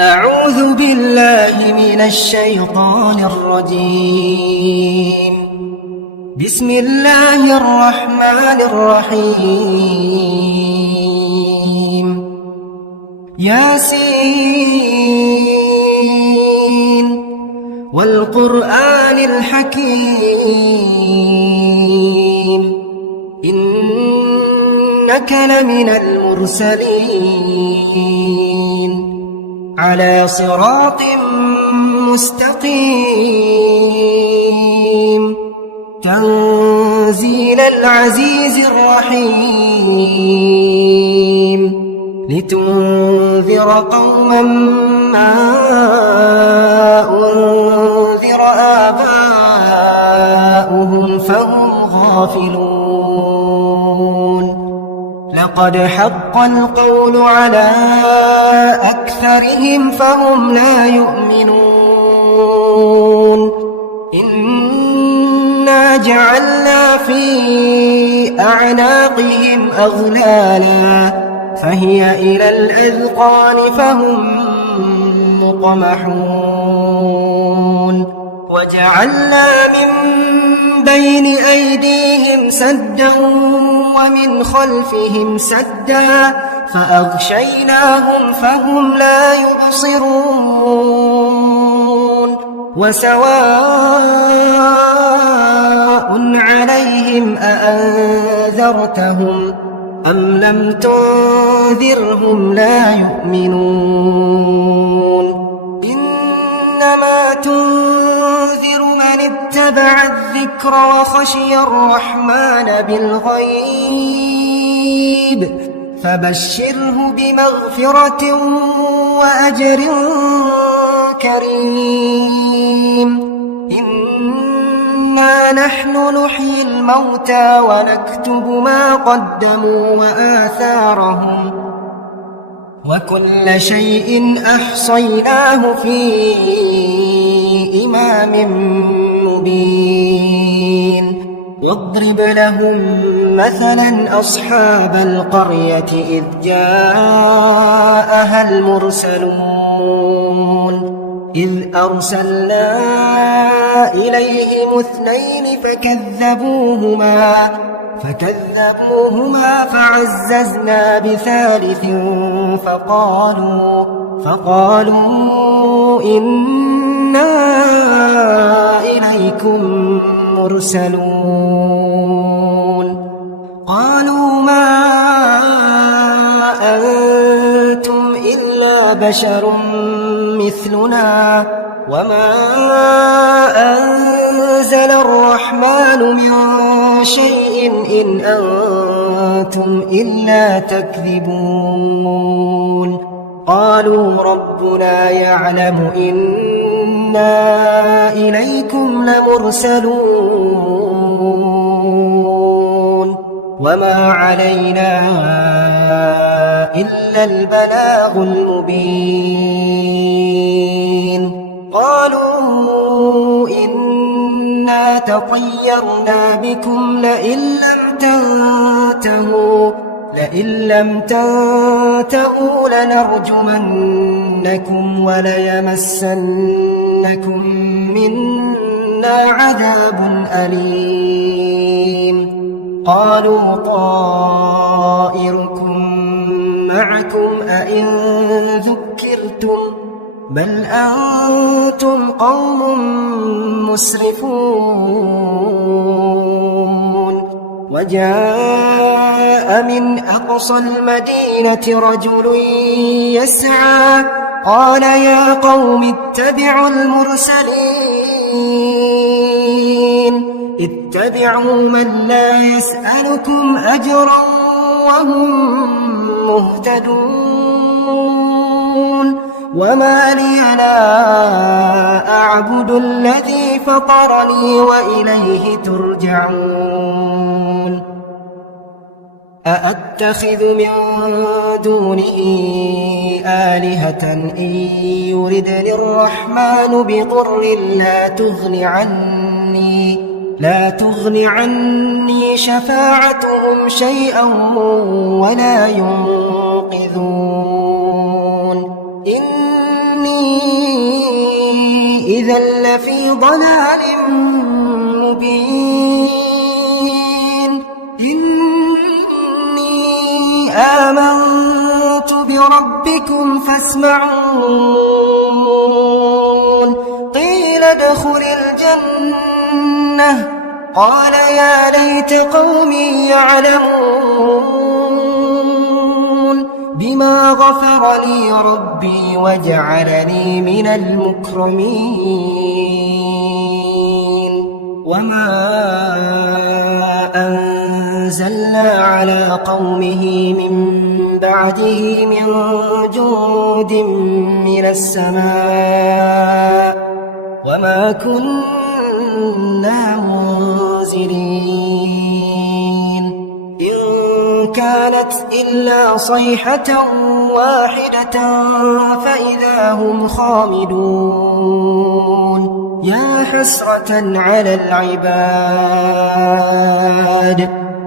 أعوذ بالله من الشيطان الرجيم. بسم الله الرحمن الرحيم. ياسين والقرآن الحكيم إنك لمن المرسلين على صراط مستقيم تنزيل العزيز الرحيم لتنذر قوما ما أنذر آباؤهم فهم غافلون. لقد حق القول على أكثرهم فهم لا يؤمنون. إنا جعلنا في أعناقهم أغلالا فهي إلى الأذقان فهم مقمحون. وجعلنا من بين أيديهم سدا ومن خلفهم سدا فأغشيناهم فهم لا يبصرون. وسواء عليهم أأنذرتهم أم لم تنذرهم لا يؤمنون. إنما تنذر من اتبع الذكر وخشي الرحمن بالغيب فبشره بمغفرة وأجر كريم. إنا نحن نحيي الموتى ونكتب ما قدموا وآثارهم وكل شيء أحصيناه في إمام مبين. واضرب لهم مثلا أصحاب القرية إذ جاءها المرسلون إذ أرسلنا إليهم 2 فكذبوهما فعززنا بثالث فقالوا إنا إليكم مرسلون. قالوا ما أنتم إلا بشر مثلنا وما أنزل الرحمن من شيء إن أنتم إلا تكذبون. قالوا ربنا يعلم إنا إليكم لمرسلون وما علينا إلا البلاغ المبين. قالوا إنا تطيرنا بكم لئن لم تنتهوا لنرجمنكم وليمسنكم منا عذاب أليم. قالوا طائركم معكم أئن ذكرتم بل أنتم قوم مسرفون. وجاء من أقصى المدينة رجل يسعى قال يا قوم اتبعوا المرسلين اتبعوا من لا يسألكم أجرا وهم مهتدون. وما لي لا أعبد الذي فطرني وإليه ترجعون. أأتخذ من دونه آلهة إن يردني الرحمن بضر لا تغن عني شفاعتهم شيئا ولا ينقذون. ضلال مبين إني آمنت بربكم فاسمعون قيل ادخل الجنة قال يا ليت قومي يعلمون بما غفر لي ربي وجعلني من المكرمين وما أنزلنا على قومه من بعده من جند من السماء وما كنا منزلين إن كانت إلا صيحة واحدة فإذا هم خامدون يا حسرة على العباد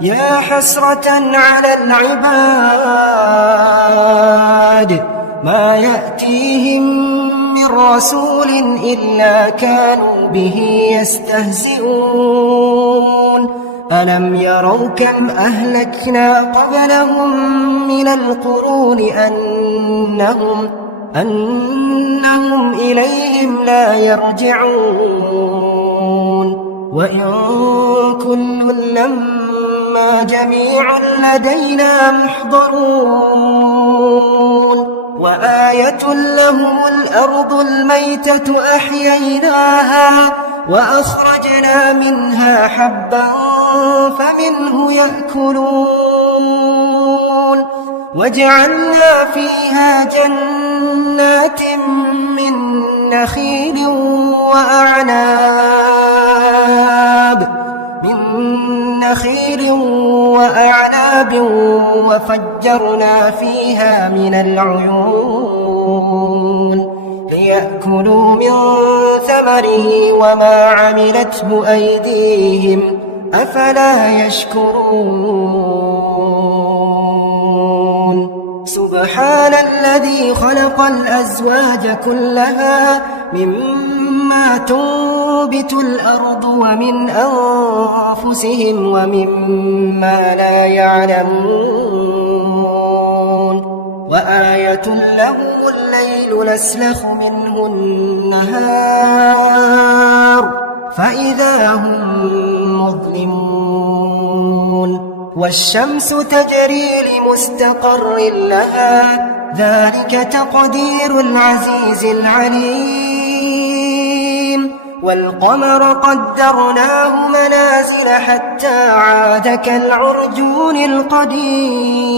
يا حسرة على العباد ما يأتيهم من رسول إلا كانوا به يستهزئون ألم يروا كم أهلكنا قبلهم من القرون أنهم إليهم لا يرجعون وإن كل لما جميع لدينا محضرون وآية لهم الأرض الميتة أحييناها وأخرجنا منها حبا فمنه يأكلون وجعلنا فيها جنات من نخيل وأعناب وفجرنا فيها من العيون ليأكلوا من ثمره وما عملته أيديهم أفلا يشكرون سبحان الذي خلق الأزواج كلها مما تنبت الأرض ومن أنفسهم ومما لا يعلمون وآية له الليل نسلخ منه النهار فإذا هم مظلمون والشمس تجري لمستقر لها ذلك تقدير العزيز العليم والقمر قدرناه منازل حتى عاد كالعرجون القديم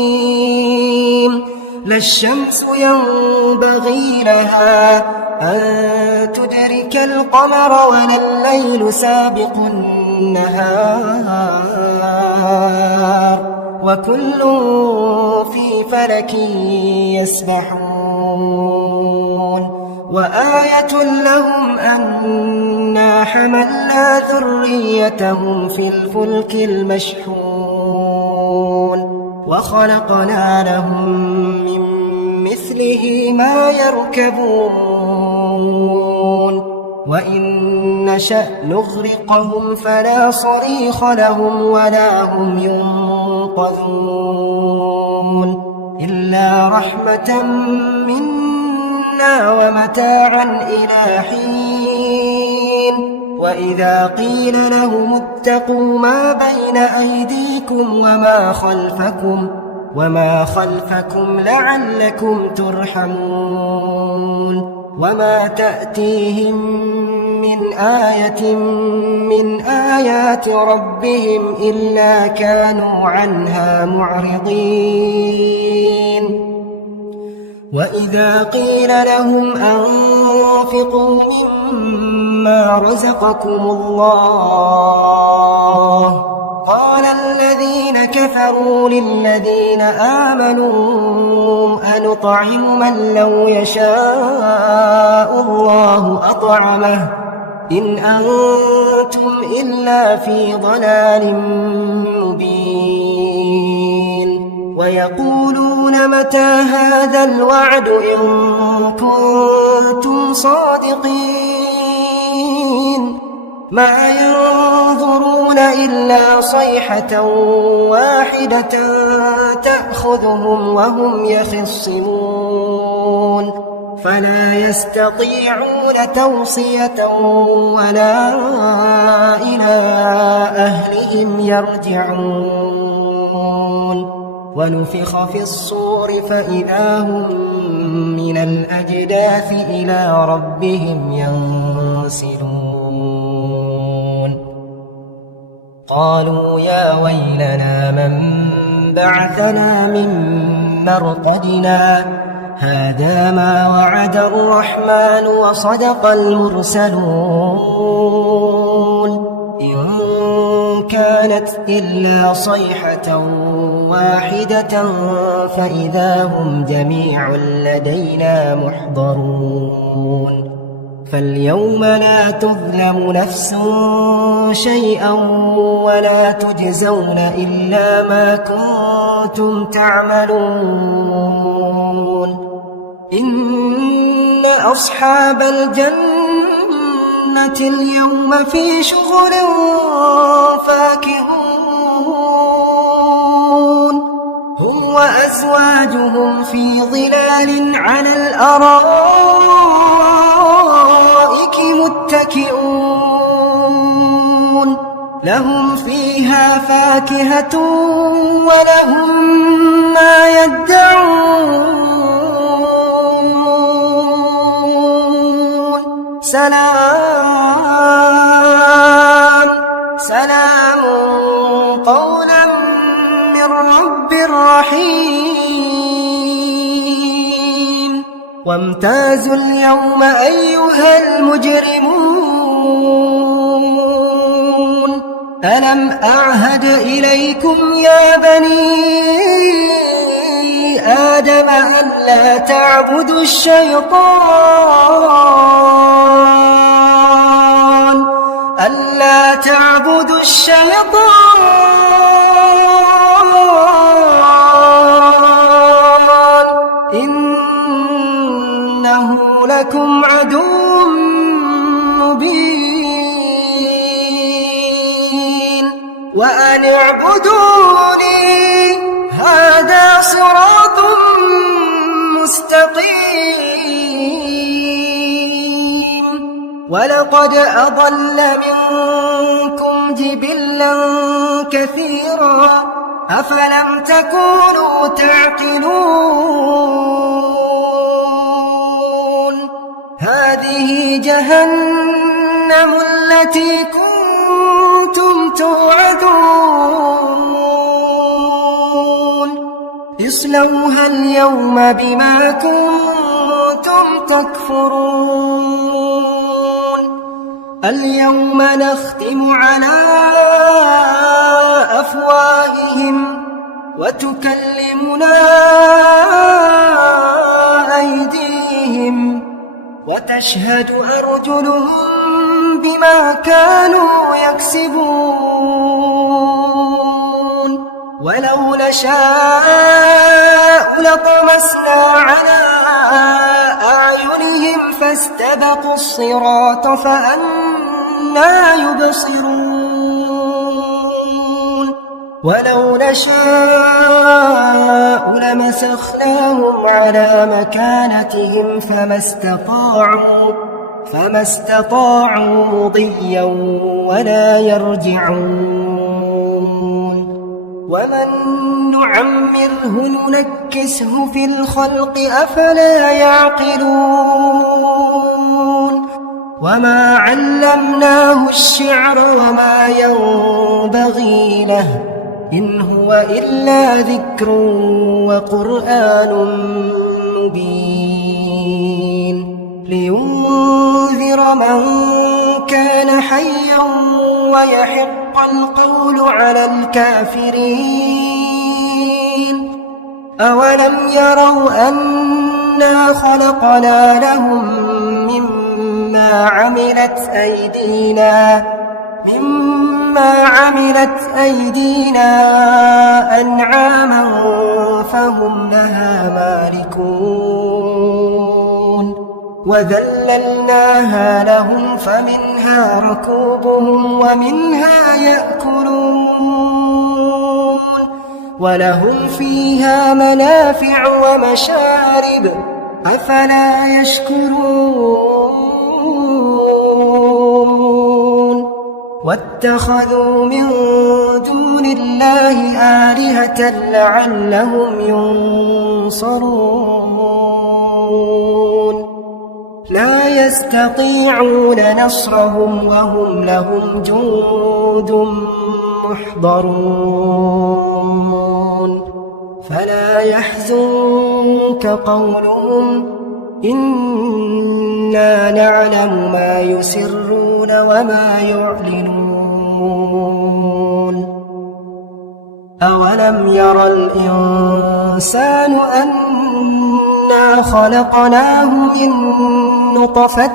لا الشمس ينبغي لها أن تدرك القمر ولا الليل سابق النهار وكل في فلك يسبحون وآية لهم أنا حملنا ذريتهم في الفلك المشحون وخلقنا لهم من مثله ما يركبون وإن نشأ نغرقهم فلا صريخ لهم ولا هم ينقذون إلا رحمة منا ومتاعا إلى حين وإذا قيل لهم اتقوا ما بين أيديكم وما خلفكم لعلكم ترحمون وما تأتيهم من آية من آيات ربهم إلا كانوا عنها معرضين وإذا قيل لهم أنفقوا مما رزقكم الله قال الذين كفروا للذين آمنوا أنطعم من لو يشاء الله أطعمه إن أنتم إلا في ضلال مبين ويقولون متى هذا الوعد إن كنتم صادقين ما ينظرون إلا صيحة واحدة تأخذهم وهم يخصمون فلا يستطيعون توصية ولا إلى أهلهم يرجعون ونفخ في الصور فإذا هم من الأجداث إلى ربهم ينسلون قالوا يا ويلنا من بعثنا من مرقدنا هذا ما وعد الرحمن وصدق المرسلون إن كانت إلا صيحة واحدة فإذا هم جميع لدينا محضرون فاليوم لا تظلم نفس شيئا ولا تجزون إلا ما كنتم تعملون إن أصحاب الجنة اليوم في شغل فاكهون هم وأزواجهم في ظلال على الأرائك متكئون لهم فيها فاكهة ولهم ما يدعون سلام قولا من رب رحيم وامتازوا اليوم أيها المجرمون ألم أعهد إليكم يا بني آدم أن لا تعبدوا الشيطان إنه لكم عدو مبين وأن اعبدوني هذا صراط مستقيم ولقد أضل منكم جبلا كثيرا أفلم تكونوا تعقلون هذه جهنم التي كنتم توعدون اصلوها اليوم بما كنتم تكفرون اليوم نختم على أفواههم وتكلمنا أيديهم وتشهد أرجلهم بما كانوا يكسبون ولو نشاء لطمسنا على أعينهم فاستبقوا الصراط فأنى يبصرون ولو نشاء لمسخناهم على مكانتهم فما استطاعوا مضيا ولا يرجعون ومن نعمره ننكسه في الخلق أفلا يعقلون وما علمناه الشعر وما ينبغي له إن هو إلا ذكر وقرآن مبين لينذر من كان حيا ويحق القول على الكافرين أولم يروا أنا خلقنا لهم مما عملت أيدينا أنعاما فهم لها مالكون وذللناها لهم فمنها ركوبهم ومنها يأكلون ولهم فيها منافع ومشارب أفلا يشكرون واتخذوا من دون الله آلهة لعلهم ينصرون لا يستطيعون نصرهم وهم لهم جند محضرون فلا يحزنك قولهم إنا نعلم ما يسرون وما يعلنون أولم ير الإنسان أنا خلقناه من نطفة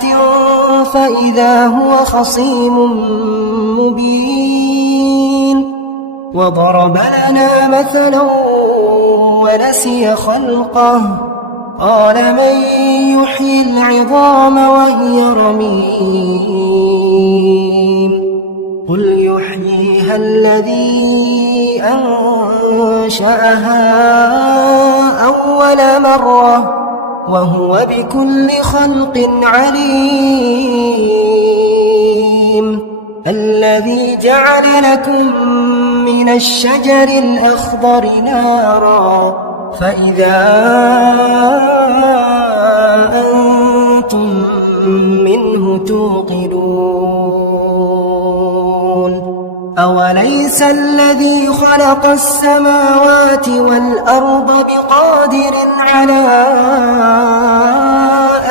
فإذا هو خصيم مبين وضرب لنا مثلا ونسي خلقه قال من يحيي العظام وهي رميم قل يحييها الذي أنشأها أول مرة وهو بكل خلق عليم الذي جعل لكم من الشجر الأخضر نارا فإذا أنتم منه توقدون أوليس الذي خلق السماوات والأرض بقادر على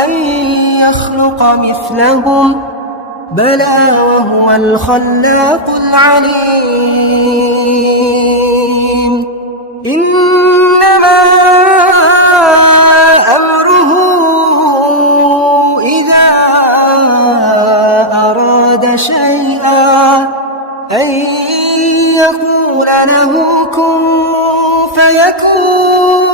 أن يخلق مثلهم بلى وهو الخلاق العليم إنما أمره إذا أراد شيئا أن يقول له كن فيكون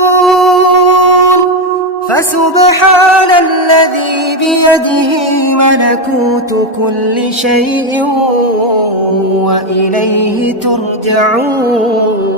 فسبحان الذي بيده ملكوت كل شيء وإليه ترجعون